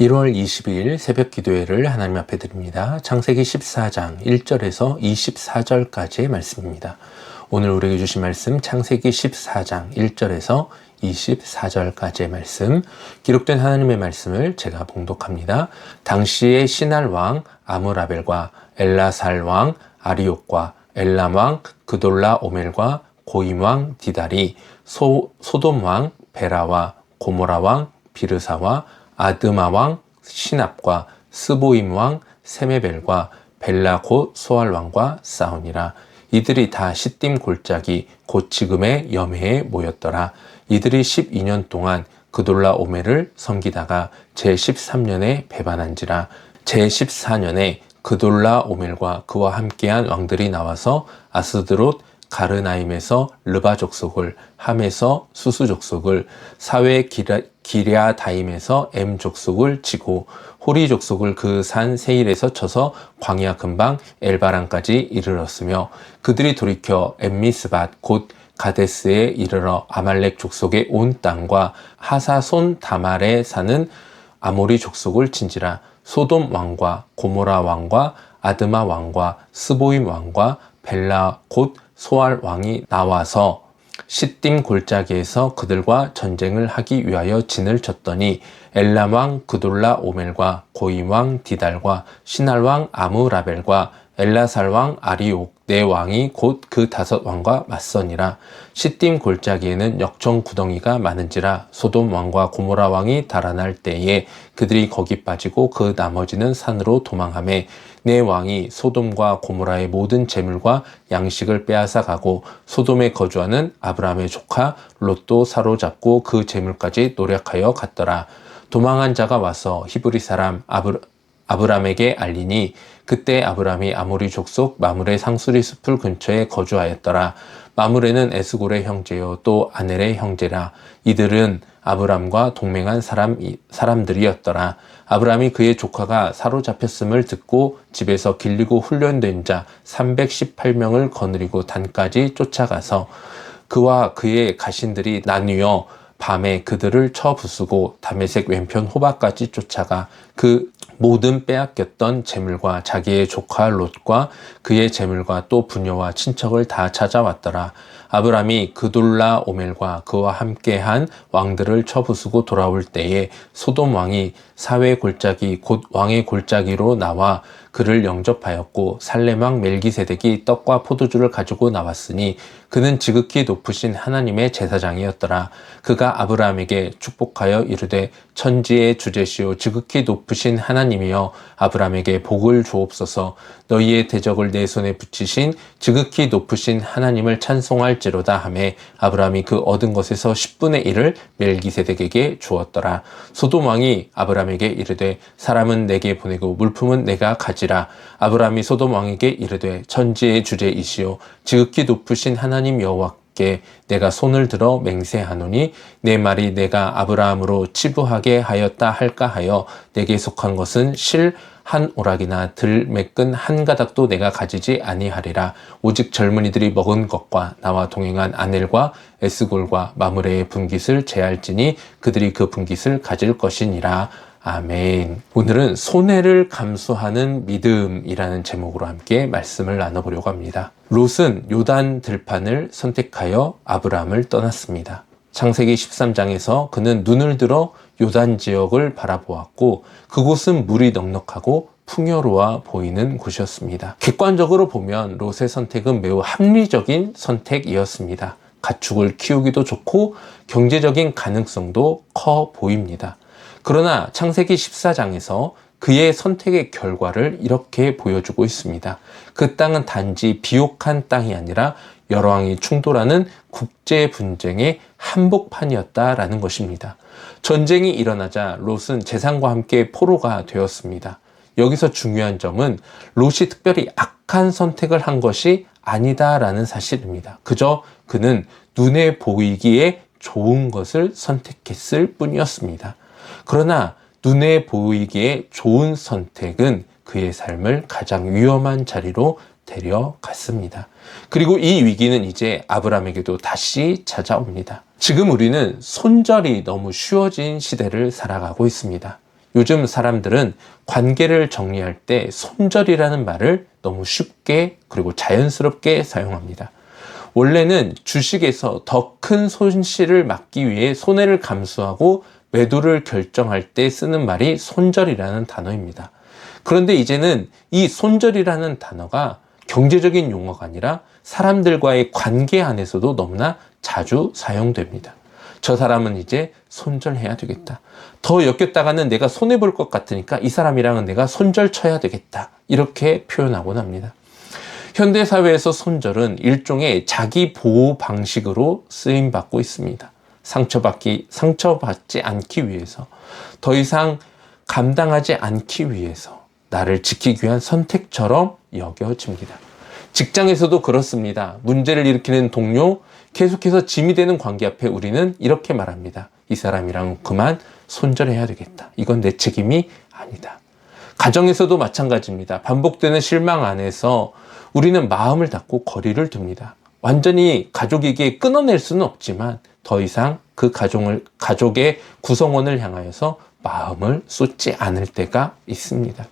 1월 22일 새벽 기도회를 하나님 앞에 드립니다. 창세기 14장 1절에서 24절까지의 말씀입니다. 오늘 우리에게 주신 말씀 창세기 14장 1절에서 24절까지의 말씀, 기록된 하나님의 말씀을 제가 봉독합니다. 당시의 시날 왕 아므라벨과 엘라살 왕 아리옥과 엘람 왕 그돌라 오멜과 고임 왕 디달이 소돔 왕 베라와 고모라 왕 비르사와 아드마 왕 시납과 스보임 왕 세메벨과 벨라 곧 소알 왕과 싸우니라. 이들이 다 시딤 골짜기 곧 지금의 여매에 모였더라. 이들이 12년 동안 그돌라 오멜을 섬기다가 제13년에 배반한지라. 제14년에 그돌라 오멜과 그와 함께한 왕들이 나와서 아스드롯 가르나임에서 르바 족속을, 함에서 수수 족속을, 사웨 기랴다임에서 엠 족속을 치고 호리 족속을 그 산 세일에서 쳐서 광야 근방 엘바란까지 이르렀으며, 그들이 돌이켜 엠미스밭 곧 가데스에 이르러 아말렉 족속의 온 땅과 하사손 다말에 사는 아모리 족속을 친지라. 소돔 왕과 고모라 왕과 아드마 왕과 스보임 왕과 벨라 곧 소알 왕이 나와서 시딤 골짜기에서 그들과 전쟁을 하기 위하여 진을 쳤더니 엘람 왕 그돌라 오멜과 고임 왕 디달과 시날 왕 아므라벨과 엘라살 왕 아리옥 네 왕이 곧 그 5 왕과 맞서니라. 시딤 골짜기에는 역청 구덩이가 많은지라. 소돔 왕과 고모라 왕이 달아날 때에 그들이 거기 빠지고 그 나머지는 산으로 도망하매 네 왕이 소돔과 고모라의 모든 재물과 양식을 빼앗아 가고 소돔에 거주하는 아브라함의 조카 롯도 사로잡고 그 재물까지 노력하여 갔더라. 도망한 자가 와서 히브리 사람 아브람에게 알리니 그때 아브람이 아모리 족속 마므레 상수리 숲을 근처에 거주하였더라. 마므레는 에스골의 형제요 또 아넬의 형제라. 이들은 아브람과 동맹한 사람들이었더라. 아브람이 그의 조카가 사로잡혔음을 듣고 집에서 길리고 훈련된 자 318명을 거느리고 단까지 쫓아가서 그와 그의 가신들이 나뉘어 밤에 그들을 쳐 부수고 다메섹 왼편 호바까지 쫓아가 그 모든 빼앗겼던 재물과 자기의 조카 롯과 그의 재물과 또 부녀와 친척을 다 찾아왔더라. 아브람이 그돌라 오멜과 그와 함께한 왕들을 쳐 부수고 돌아올 때에 소돔 왕이 사회 골짜기 곧 왕의 골짜기로 나와 그를 영접하였고 살렘 왕 멜기세덱이 떡과 포도주를 가지고 나왔으니 그는 지극히 높으신 하나님의 제사장이었더라. 그가 아브라함에게 축복하여 이르되 천지의 주제시오 지극히 높으신 하나님이여 아브라함에게 복을 주옵소서. 너희의 대적을 내 손에 붙이신 지극히 높으신 하나님을 찬송할지로다 하매 아브라함이 그 얻은 것에서 10분의 1을 멜기세덱에게 주었더라. 소돔 왕이 아브라함에게 이르되 사람은 내게 보내고 물품은 내가 가지라. 아브라함이 소돔 왕에게 이르되 천지의 주제이시오 지극히 높으신 하나님 여호와께 내가 손을 들어 맹세하노니 내 말이 내가 아브라함으로 치부하게 하였다 할까 하여 내게 속한 것은 실 한 오락이나 들 매끈 한 가닥도 내가 가지지 아니하리라. 오직 젊은이들이 먹은 것과 나와 동행한 아넬과 에스골과 마므레의 분깃을 제할지니 그들이 그 분깃을 가질 것이니라. 아멘. 오늘은 손해를 감수하는 믿음이라는 제목으로 함께 말씀을 나눠보려고 합니다. 롯은 요단 들판을 선택하여 아브라함을 떠났습니다. 창세기 13장에서 그는 눈을 들어 요단 지역을 바라보았고 그곳은 물이 넉넉하고 풍요로워 보이는 곳이었습니다. 객관적으로 보면 롯의 선택은 매우 합리적인 선택이었습니다. 가축을 키우기도 좋고 경제적인 가능성도 커 보입니다. 그러나 창세기 14장에서 그의 선택의 결과를 이렇게 보여주고 있습니다. 그 땅은 단지 비옥한 땅이 아니라 여러 왕이 충돌하는 국제 분쟁의 한복판이었다라는 것입니다. 전쟁이 일어나자 롯은 재산과 함께 포로가 되었습니다. 여기서 중요한 점은 롯이 특별히 악한 선택을 한 것이 아니다라는 사실입니다. 그저 그는 눈에 보이기에 좋은 것을 선택했을 뿐이었습니다. 그러나 눈에 보이기에 좋은 선택은 그의 삶을 가장 위험한 자리로 데려갔습니다. 그리고 이 위기는 이제 아브라함에게도 다시 찾아옵니다. 지금 우리는 손절이 너무 쉬워진 시대를 살아가고 있습니다. 요즘 사람들은 관계를 정리할 때 손절이라는 말을 너무 쉽게 그리고 자연스럽게 사용합니다. 원래는 주식에서 더 큰 손실을 막기 위해 손해를 감수하고 매도를 결정할 때 쓰는 말이 손절이라는 단어입니다. 그런데 이제는 이 손절이라는 단어가 경제적인 용어가 아니라 사람들과의 관계 안에서도 너무나 자주 사용됩니다. 저 사람은 이제 손절해야 되겠다. 더 엮였다가는 내가 손해볼 것 같으니까 이 사람이랑은 내가 손절 쳐야 되겠다. 이렇게 표현하곤 합니다. 현대사회에서 손절은 일종의 자기 보호 방식으로 쓰임받고 있습니다. 상처받지 않기 위해서, 더 이상 감당하지 않기 위해서 나를 지키기 위한 선택처럼 여겨집니다. 직장에서도 그렇습니다. 문제를 일으키는 동료, 계속해서 짐이 되는 관계 앞에 우리는 이렇게 말합니다. 이 사람이랑 그만 손절해야 되겠다. 이건 내 책임이 아니다. 가정에서도 마찬가지입니다. 반복되는 실망 안에서 우리는 마음을 닫고 거리를 둡니다. 완전히 가족에게 끊어낼 수는 없지만 더 이상 그 가족의 구성원을 향하여서 마음을 쏟지 않을 때가 있습니다.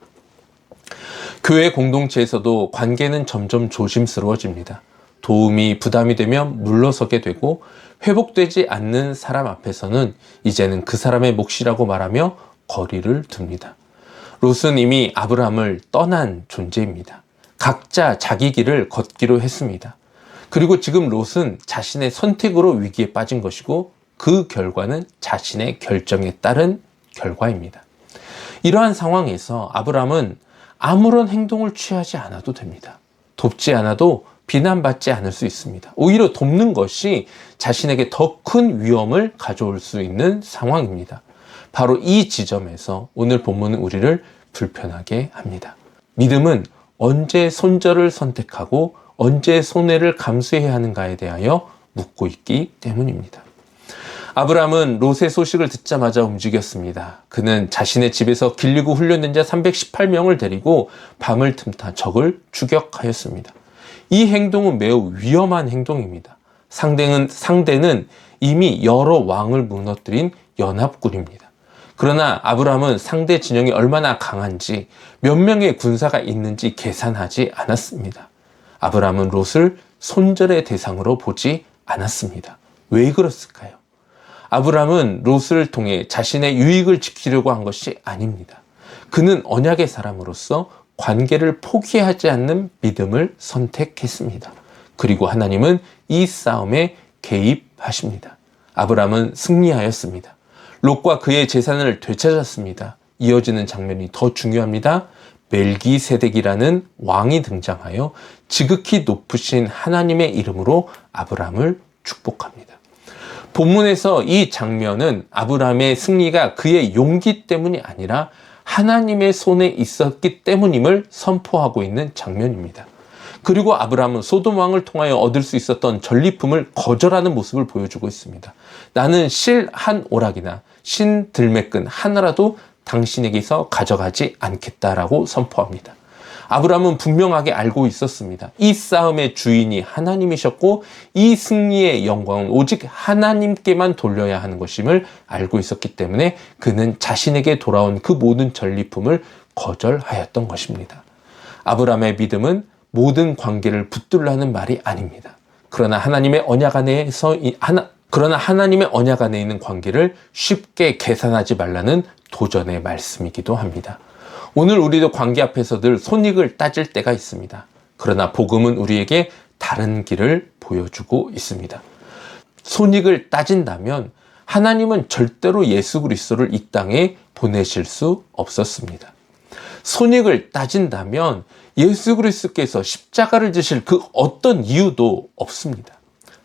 교회 공동체에서도 관계는 점점 조심스러워집니다. 도움이 부담이 되면 물러서게 되고 회복되지 않는 사람 앞에서는 이제는 그 사람의 몫이라고 말하며 거리를 둡니다. 롯은 이미 아브라함을 떠난 존재입니다. 각자 자기 길을 걷기로 했습니다. 그리고 지금 롯은 자신의 선택으로 위기에 빠진 것이고 그 결과는 자신의 결정에 따른 결과입니다. 이러한 상황에서 아브라함은 아무런 행동을 취하지 않아도 됩니다. 돕지 않아도 비난받지 않을 수 있습니다. 오히려 돕는 것이 자신에게 더 큰 위험을 가져올 수 있는 상황입니다. 바로 이 지점에서 오늘 본문은 우리를 불편하게 합니다. 믿음은 언제 손절을 선택하고 언제 손해를 감수해야 하는가에 대하여 묻고 있기 때문입니다. 아브라함은 롯의 소식을 듣자마자 움직였습니다. 그는 자신의 집에서 길리고 훈련된 자 318명을 데리고 밤을 틈타 적을 추격하였습니다. 이 행동은 매우 위험한 행동입니다. 상대는 이미 여러 왕을 무너뜨린 연합군입니다. 그러나 아브라함은 상대 진영이 얼마나 강한지 몇 명의 군사가 있는지 계산하지 않았습니다. 아브라함은 롯을 손절의 대상으로 보지 않았습니다. 왜 그랬을까요? 아브라함은 롯을 통해 자신의 유익을 지키려고 한 것이 아닙니다. 그는 언약의 사람으로서 관계를 포기하지 않는 믿음을 선택했습니다. 그리고 하나님은 이 싸움에 개입하십니다. 아브라함은 승리하였습니다. 롯과 그의 재산을 되찾았습니다. 이어지는 장면이 더 중요합니다. 멜기세덱이라는 왕이 등장하여 지극히 높으신 하나님의 이름으로 아브라함을 축복합니다. 본문에서 이 장면은 아브라함의 승리가 그의 용기 때문이 아니라 하나님의 손에 있었기 때문임을 선포하고 있는 장면입니다. 그리고 아브라함은 소돔 왕을 통하여 얻을 수 있었던 전리품을 거절하는 모습을 보여주고 있습니다. 나는 실 한 오락이나 신 들매끈 하나라도 당신에게서 가져가지 않겠다라고 선포합니다. 아브라함은 분명하게 알고 있었습니다. 이 싸움의 주인이 하나님이셨고 이 승리의 영광은 오직 하나님께만 돌려야 하는 것임을 알고 있었기 때문에 그는 자신에게 돌아온 그 모든 전리품을 거절하였던 것입니다. 아브라함의 믿음은 모든 관계를 붙들라는 말이 아닙니다. 그러나 하나님의 언약 안에 있는 관계를 쉽게 계산하지 말라는 도전의 말씀이기도 합니다. 오늘 우리도 관계 앞에서 늘 손익을 따질 때가 있습니다. 그러나 복음은 우리에게 다른 길을 보여주고 있습니다. 손익을 따진다면 하나님은 절대로 예수 그리스도를 이 땅에 보내실 수 없었습니다. 손익을 따진다면 예수 그리스도께서 십자가를 지실 그 어떤 이유도 없습니다.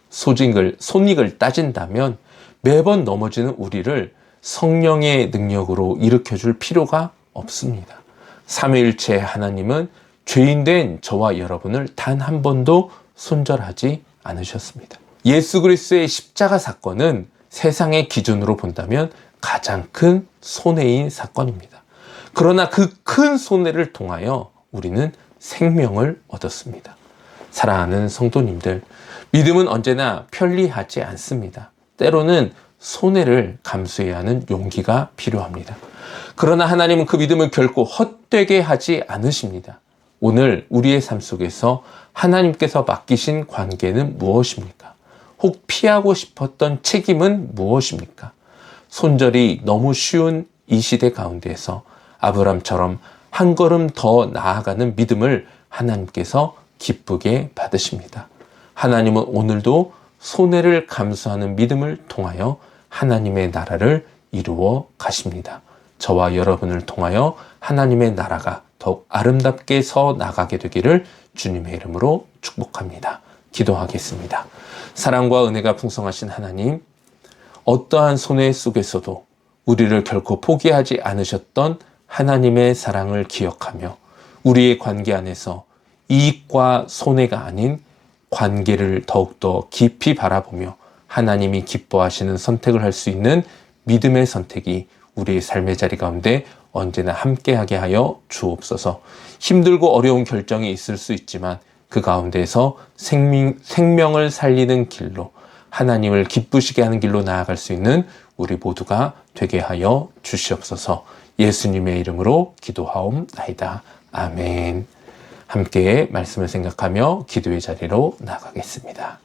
손익을 따진다면 매번 넘어지는 우리를 성령의 능력으로 일으켜줄 필요가 없습니다. 삼위일체 하나님은 죄인된 저와 여러분을 단 한 번도 손절하지 않으셨습니다. 예수 그리스도의 십자가 사건은 세상의 기준으로 본다면 가장 큰 손해인 사건입니다. 그러나 그 큰 손해를 통하여 우리는 생명을 얻었습니다. 사랑하는 성도님들, 믿음은 언제나 편리하지 않습니다. 때로는 손해를 감수해야 하는 용기가 필요합니다. 그러나 하나님은 그 믿음을 결코 헛되게 하지 않으십니다. 오늘 우리의 삶 속에서 하나님께서 맡기신 관계는 무엇입니까? 혹 피하고 싶었던 책임은 무엇입니까? 손절이 너무 쉬운 이 시대 가운데에서 아브람처럼 한 걸음 더 나아가는 믿음을 하나님께서 기쁘게 받으십니다. 하나님은 오늘도 손해를 감수하는 믿음을 통하여 하나님의 나라를 이루어 가십니다. 저와 여러분을 통하여 하나님의 나라가 더욱 아름답게 서 나가게 되기를 주님의 이름으로 축복합니다. 기도하겠습니다. 사랑과 은혜가 풍성하신 하나님, 어떠한 손해 속에서도 우리를 결코 포기하지 않으셨던 하나님의 사랑을 기억하며 우리의 관계 안에서 이익과 손해가 아닌 관계를 더욱더 깊이 바라보며 하나님이 기뻐하시는 선택을 할 수 있는 믿음의 선택이 우리의 삶의 자리 가운데 언제나 함께하게 하여 주옵소서. 힘들고 어려운 결정이 있을 수 있지만 그 가운데에서 생명을 살리는 길로 하나님을 기쁘시게 하는 길로 나아갈 수 있는 우리 모두가 되게 하여 주시옵소서. 예수님의 이름으로 기도하옵나이다. 아멘. 함께 말씀을 생각하며 기도의 자리로 나가겠습니다.